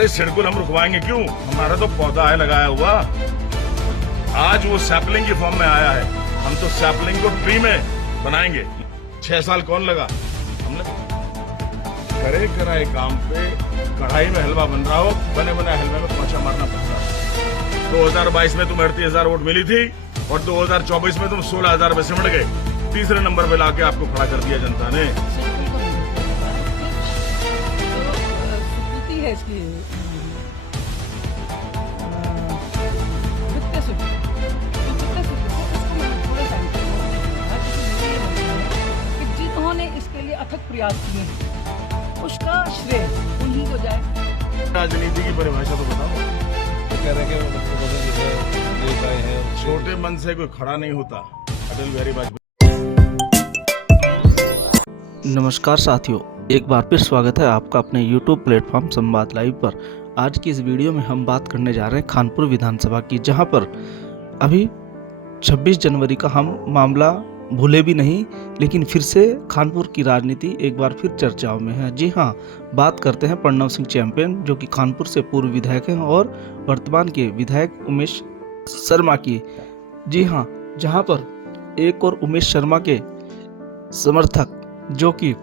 अरे सिडकुल हम रुकवाएंगे क्यों? हमारा तो पौधा है लगाया हुआ। आज वो सैपलिंग की फॉर्म में आया है, हम तो सैपलिंग को ट्री में बनाएंगे। 6 साल कौन लगा? हमने करे कराए काम पे कढ़ाई में हलवा बन रहा हो, बने बनाए हलवे में पोंछा मारना पड़ता है। 2022 में तुम्हें 38,000 वोट मिली थी और 2024 में तुम 16,000 में सिमट गए। तीसरे नंबर पे लाके आपको खड़ा कर दिया जनता ने। है इसकी जिन्होंने इसके लिए अथक प्रयास किए हैं उसका श्रेय उन्हीं को जाए। राजनीति की परिभाषा तो बताओ। तो कह रहे हैं छोटे मन से कोई खड़ा नहीं होता। अटल बिहारी वाजपेयी। नमस्कार साथियों, एक बार फिर स्वागत है आपका अपने YouTube प्लेटफॉर्म संवाद लाइव पर। आज की इस वीडियो में हम बात करने जा रहे हैं खानपुर विधानसभा की, जहां पर अभी 26 जनवरी का हम मामला भूले भी नहीं, लेकिन फिर से खानपुर की राजनीति एक बार फिर चर्चाओं में है। जी हां, बात करते हैं प्रणव सिंह चैंपियन, जो कि खानपुर से पूर्व विधायक हैं, और वर्तमान के विधायक उमेश शर्मा की। जी हाँ, जहाँ पर एक और उमेश शर्मा के समर्थक जो कि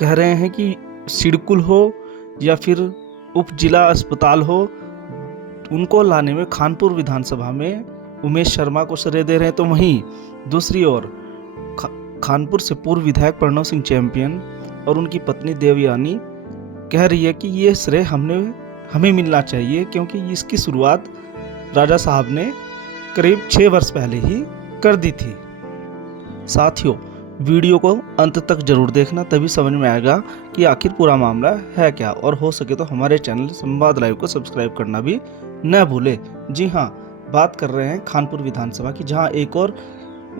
कह रहे हैं कि सिडकुल हो या फिर उप जिला अस्पताल हो, उनको लाने में खानपुर विधानसभा में उमेश शर्मा को श्रेय दे रहे हैं। तो वहीं दूसरी ओर खानपुर से पूर्व विधायक प्रणव सिंह चैंपियन और उनकी पत्नी देवयानी कह रही है कि ये श्रेय हमें मिलना चाहिए, क्योंकि इसकी शुरुआत राजा साहब ने करीब 6 वर्ष पहले ही कर दी थी। साथियों, वीडियो को अंत तक जरूर देखना, तभी समझ में आएगा कि आखिर पूरा मामला है क्या, और हो सके तो हमारे चैनल संवाद लाइव को सब्सक्राइब करना भी न भूले। जी हाँ, बात कर रहे हैं खानपुर विधानसभा की, जहां एक और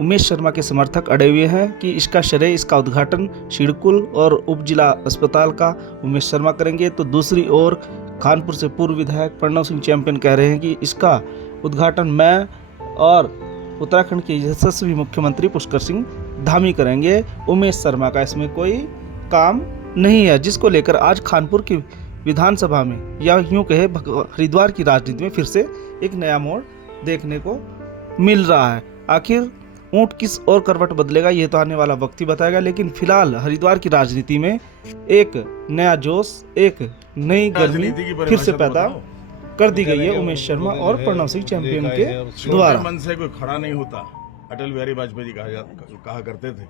उमेश शर्मा के समर्थक अड़े हुए हैं कि इसका श्रेय, इसका उद्घाटन सिडकुल और उप जिला अस्पताल का उमेश शर्मा करेंगे। तो दूसरी ओर खानपुर से पूर्व विधायक प्रणव सिंह चैंपियन कह रहे हैं कि इसका उद्घाटन मैं और उत्तराखंड के यशस्वी मुख्यमंत्री पुष्कर सिंह धामी करेंगे। उमेश शर्मा का इसमें कोई काम नहीं है, जिसको लेकर आज खानपुर की विधानसभा में, या यूं कहे हरिद्वार की राजनीति में, फिर से एक नया मोड़ देखने को मिल रहा है। आखिर ऊंट किस और करवट बदलेगा ये तो आने वाला वक्त ही बताएगा, लेकिन फिलहाल हरिद्वार की राजनीति में एक नया जोश, एक नई गर्मी फिर से पैदा कर दी गई है उमेश शर्मा और प्रणव सिंह चैंपियन के द्वारा। मन से कोई खड़ा नहीं होता, अटल बिहारी वाजपेयी जी कहा करते थे।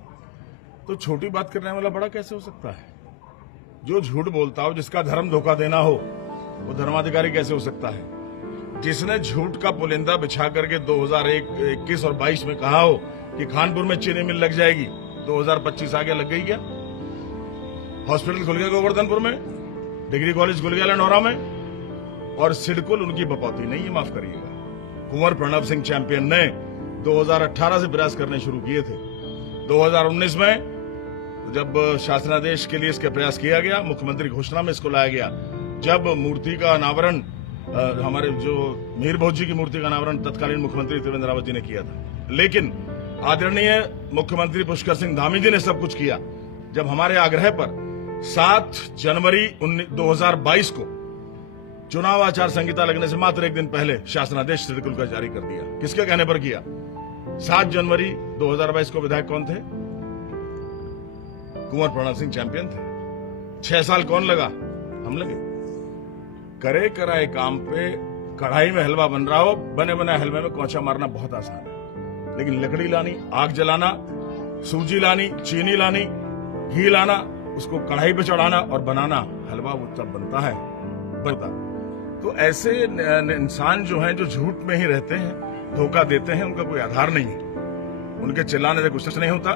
तो छोटी बात करने वाला बड़ा कैसे हो सकता है? जो झूठ बोलता हो, जिसका धर्म धोखा देना हो, वो धर्माधिकारी कैसे हो सकता है? जिसने झूठ का पुलिंदा बिछा करके 2021 और 22 में कहा हो कि खानपुर में चीनी मिल लग जाएगी, 2025 आगे लग गई क्या? हॉस्पिटल खुल गया गोवर्धनपुर में, डिग्री कॉलेज खुल गया लंढौरा में, और सिडकुल उनकी बपौती नहीं है, माफ करिएगा। कुंवर प्रणव सिंह चैंपियन ने 2018 से प्रयास करने शुरू किए थे। 2019 में जब शासनादेश के लिए इसका प्रयास किया गया, मुख्यमंत्री घोषणा में इसको लाया गया, जब मूर्ति का अनावरण, हमारे जो मीर भोज जी की मूर्ति का अनावरण तत्कालीन मुख्यमंत्री त्रिवेंद्र रावत जी ने किया था। लेकिन आदरणीय मुख्यमंत्री पुष्कर सिंह धामी जी ने सब कुछ किया। जब हमारे आग्रह पर 7 जनवरी 2022 को चुनाव आचार संहिता लगने से मात्र एक दिन पहले शासनादेश सिडकुल का जारी कर दिया। किसके कहने पर किया? 7 जनवरी 2022 को विधायक कौन थे? कुंवर प्रणव सिंह चैंपियन थे। 6 साल कौन लगा? हम लगे। करे कराए काम पे कढ़ाई में हलवा बन रहा हो, बने बनाए हलवे में पोंछा मारना बहुत आसान है, लेकिन लकड़ी लानी, आग जलाना, सूजी लानी, चीनी लानी, घी लाना, उसको कढ़ाई पे चढ़ाना और बनाना हलवा, वो तब बनता है। तो ऐसे इंसान जो हैं, जो झूठ में ही रहते हैं, धोखा देते हैं, उनका कोई आधार नहीं है। उनके चिल्लाने से कुछ नहीं होता।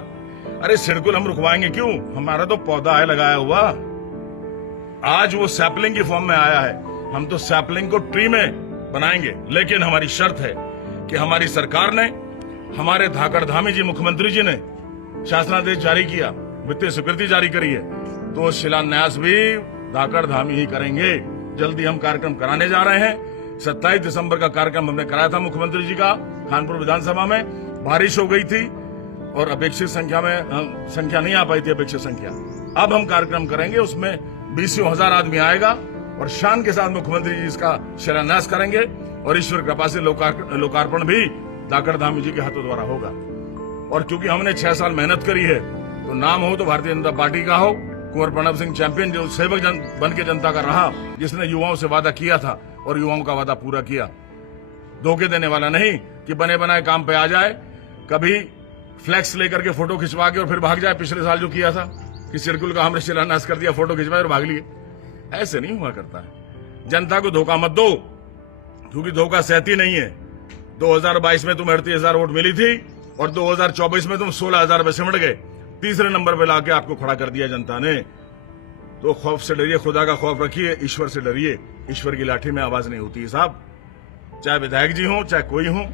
अरे सिडकुल हम रुकवाएंगे क्यों? हमारा तो पौधा है लगाया हुआ। आज वो सैपलिंग की फॉर्म में आया है, हम तो सैपलिंग को ट्री में बनाएंगे। लेकिन हमारी शर्त है कि हमारी सरकार ने, हमारे धाकड़ धामी जी मुख्यमंत्री जी ने शासनादेश जारी किया, वित्तीय स्वीकृति जारी करी है, तो शिलान्यास भी धाकड़ धामी ही करेंगे। जल्दी हम कार्यक्रम कराने जा रहे हैं। 27 दिसंबर का कार्यक्रम हमने कराया था मुख्यमंत्री जी का खानपुर विधानसभा में। बारिश हो गई थी और अपेक्षित संख्या नहीं आ पाई थी, अपेक्षित संख्या। अब हम कार्यक्रम करेंगे, उसमें 20,000 आदमी आएगा और शान के साथ मुख्यमंत्री जी इसका शिलान्यास करेंगे और ईश्वर कृपा से लोकार्पण भी धाकड़ धामी जी के हाथों द्वारा होगा। और क्योंकि हमने 6 साल मेहनत करी है तो नाम हो तो भारतीय जनता पार्टी का हो, कुंवर प्रणब सिंह चैंपियन जो सेवक बन के जनता का रहा, जिसने युवाओं से वादा किया था और युवाओं का वादा पूरा किया, धोखे देने वाला नहीं कि बने बनाए काम पे आ जाए, कभी फ्लैक्स लेकर के फोटो खिंचवा के और फिर भाग जाए। पिछले साल जो किया था कि सिडकुल का हमने शिलान्यास कर दिया, फोटो खिंचवाए और भाग लिए, ऐसे नहीं हुआ करता है। जनता को धोखा मत दो, क्योंकि धोखा सहती नहीं है। 2022 में तुम 38,000 वोट मिली थी और 2024 में तुम 16,000 पे सिमट गए, तीसरे नंबर पे लाके आपको खड़ा कर दिया जनता ने। तो खौफ से डरिए, खुदा का खौफ रखिए, ईश्वर से डरिए। ईश्वर की लाठी में आवाज नहीं होती है साहब, चाहे विधायक जी हो चाहे कोई हो,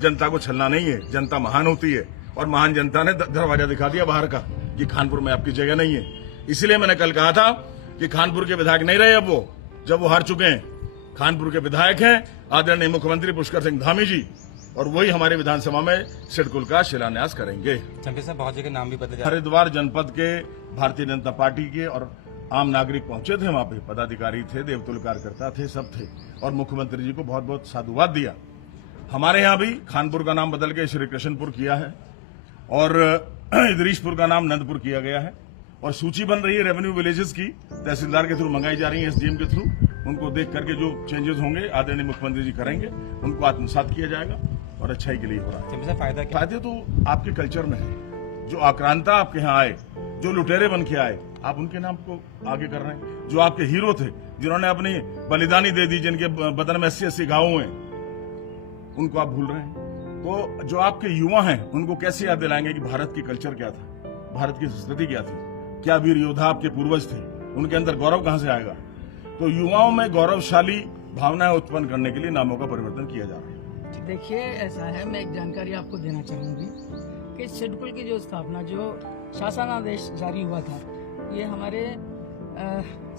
जनता को छलना नहीं है। जनता महान होती है और महान जनता ने दरवाजा दिखा दिया बाहर का कि खानपुर में आपकी जगह नहीं है। इसलिए मैंने कल कहा था कि खानपुर के विधायक नहीं रहे अब वो, जब वो हार चुके हैं। खानपुर के विधायक हैं आदरणीय मुख्यमंत्री पुष्कर सिंह धामी जी, और वही हमारे विधानसभा में सिडकुल का शिलान्यास करेंगे। चंपी साहब, बहुत जगह नाम भी पता जा हरिद्वार जनपद के भारतीय जनता पार्टी के और आम नागरिक पहुंचे थे, वहां पे पदाधिकारी थे, देवतुल्य कार्यकर्ता थे, सब थे, और मुख्यमंत्री जी को बहुत बहुत साधुवाद दिया। हमारे यहाँ भी खानपुर का नाम बदल के श्री कृष्णपुर किया है और इदरीशपुर का नाम नंदपुर किया गया है, और सूची बन रही है रेवेन्यू विलेजेस की, तहसीलदार के थ्रू मंगाई जा रही है, एसडीएम के थ्रू। उनको देख करके जो चेंजेस होंगे आदरणीय मुख्यमंत्री जी करेंगे, उनको आत्मसात किया जाएगा और अच्छाई के लिए हो रहा है। चंपी साहब, फायदा क्या? फायदे तो आपके कल्चर में है। जो आक्रांता आपके यहाँ आए, जो लुटेरे बन के आए, आप उनके नाम को आगे कर रहे हैं। जो आपके हीरो थे, जिन्होंने अपनी बलिदानी दे दी, जिनके बदन में 80-80 घाव हैं, उनको आप भूल रहे हैं। तो जो आपके युवा हैं, उनको कैसे याद दिलाएंगे कि भारत की कल्चर क्या था, भारत की संस्कृति क्या थी, क्या वीर योद्धा आपके पूर्वज थे, उनके अंदर गौरव कहां से आएगा। तो युवाओं में गौरवशाली भावनाएं उत्पन्न करने के लिए नामों का परिवर्तन किया जा रहा है। देखिए, ऐसा है, मैं एक जानकारी आपको देना चाहूंगी कि सिडकुल की जो स्थापना, जो शासनादेश जारी हुआ था, ये हमारे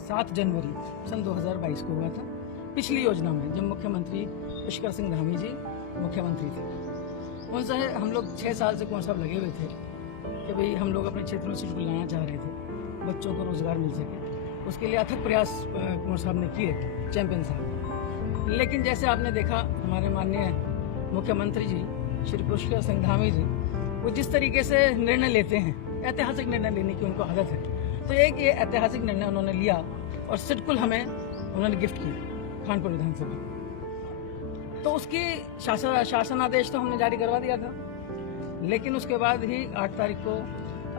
7 जनवरी सन 2022 को हुआ था। पिछली योजना में जब मुख्यमंत्री पुष्कर सिंह धामी जी मुख्यमंत्री थे, उनसे हम लोग 6 साल से कौन साहब लगे हुए थे कि भाई हम लोग अपने क्षेत्र में सिडकुल लाना चाह रहे थे, बच्चों को रोजगार मिल सके। उसके लिए अथक प्रयास कुंवर साहब ने किए, चैंपियन साहब। लेकिन जैसे आपने देखा, हमारे माननीय मुख्यमंत्री जी श्री पुष्कर सिंह धामी जी, वो जिस तरीके से निर्णय लेते हैं, ऐतिहासिक निर्णय लेने की उनको आदत है, तो एक ये ऐतिहासिक निर्णय उन्होंने लिया और सिडकुल हमें उन्होंने गिफ्ट किया, खानपुर विधानसभा। तो उसकी शासनादेश तो हमने जारी करवा दिया था, लेकिन उसके बाद ही 8 तारीख को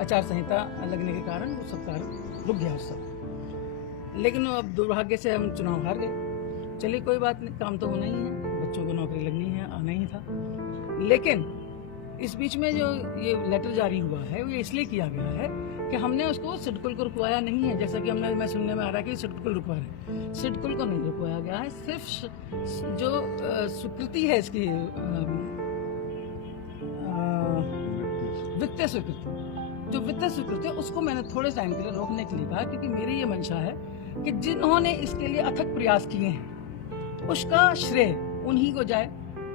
आचार संहिता लगने के कारण वो सब कार्य रुक गया उस सब। लेकिन अब दुर्भाग्य से हम चुनाव हार गए। चलिए कोई बात नहीं, काम तो होना ही है, बच्चों को नौकरी लगनी है, आना ही था। लेकिन इस बीच में जो ये लेटर जारी हुआ है, वो इसलिए किया गया है कि हमने उसको सिडकुल को रुकवाया नहीं है, जैसा कि मैं सुनने में आ रहा है कि सिडकुल रुकवा रहे हैं। सिडकुल को नहीं रुकवाया गया है, सिर्फ जो स्वीकृति है इसकी, वित्तीय स्वीकृति, जो वित्तीय स्वीकृति है, उसको मैंने थोड़े टाइम के लिए रोकने के लिए कहा, क्योंकि मेरी ये मंशा है कि जिन्होंने इसके लिए अथक प्रयास किए हैं, उसका श्रेय उन्हीं को जाए।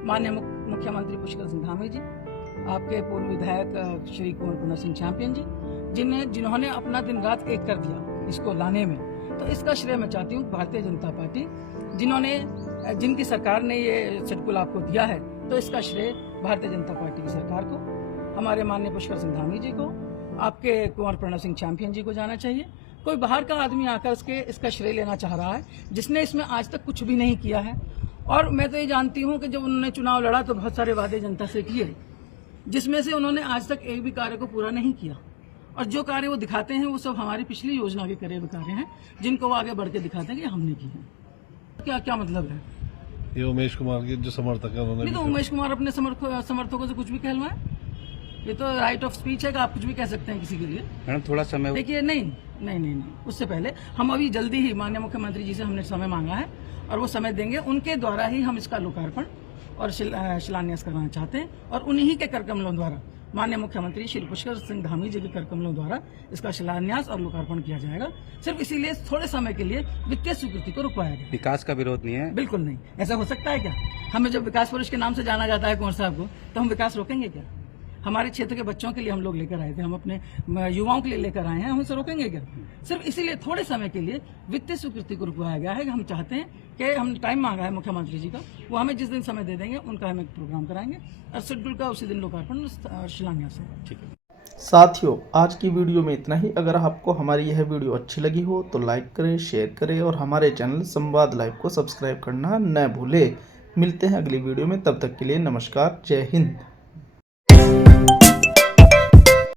माननीय मुख्यमंत्री पुष्कर सिंह धामी जी, आपके पूर्व विधायक श्री कुंवर प्रणब सिंह चैंपियन जी, जिन्होंने अपना दिन रात एक कर दिया इसको लाने में, तो इसका श्रेय मैं चाहती हूँ भारतीय जनता पार्टी, जिनकी सरकार ने ये सिडकुल आपको दिया है, तो इसका श्रेय भारतीय जनता पार्टी की सरकार को, हमारे माननीय पुष्कर सिंह धामी जी को, आपके कुंवर प्रणब सिंह चैंपियन जी को जाना चाहिए। कोई बाहर का आदमी आकर इसका श्रेय लेना चाह रहा है, जिसने इसमें आज तक कुछ भी नहीं किया है। और मैं तो ये जानती हूँ कि जब उन्होंने चुनाव लड़ा तो बहुत सारे वादे जनता से किए, जिसमें से उन्होंने आज तक एक भी कार्य को पूरा नहीं किया, और जो कार्य वो दिखाते हैं वो सब हमारी पिछली योजना के करे हुए कार्य हैं, जिनको वो आगे बढ़ के दिखाते हैं कि हमने की है। क्या मतलब है ये उमेश कुमार के जो समर्थक है, उन्होंने नहीं तो उमेश कुमार अपने समर्थकों से कुछ भी कहलवाए, ये तो राइट ऑफ स्पीच है कि आप कुछ भी कह सकते हैं किसी के लिए। मैडम, थोड़ा समय देखिए, नहीं, उससे पहले हम अभी जल्दी ही माननीय मुख्यमंत्री जी से हमने समय मांगा है और वो समय देंगे, उनके द्वारा ही हम इसका लोकार्पण और शिलान्यास करवाना चाहते हैं, और उन्हीं के कर कमलों द्वारा, माननीय मुख्यमंत्री श्री पुष्कर सिंह धामी जी के कर कमलों द्वारा इसका शिलान्यास और लोकार्पण किया जाएगा। सिर्फ इसीलिए थोड़े समय के लिए वित्तीय स्वीकृति को रुकवाया गया। विकास का विरोध नहीं है? बिल्कुल नहीं। ऐसा हो सकता है क्या? हमें जब विकास पुरुष के नाम से जाना जाता है कुंवर साहब को, तो हम विकास रोकेंगे क्या? हमारे क्षेत्र के बच्चों के लिए हम लोग लेकर आए थे, हम अपने युवाओं के लिए लेकर आए हैं, हम इसे रोकेंगे क्या? सिर्फ इसीलिए थोड़े समय के लिए वित्तीय स्वीकृति को रुकवाया गया है। हम चाहते हैं कि हम टाइम मांगा है मुख्यमंत्री जी का, वो हमें जिस दिन समय दे देंगे उनका हम एक प्रोग्राम कराएंगे और शेड्यूल का उसी दिन लोकार्पण शिलान्यास है। ठीक है साथियों, आज की वीडियो में इतना ही। अगर आपको हमारी यह वीडियो अच्छी लगी हो तो लाइक करें, शेयर करें और हमारे चैनल संवाद लाइव को सब्सक्राइब करना न भूलें। मिलते हैं अगली वीडियो में, तब तक के लिए नमस्कार, जय हिंद।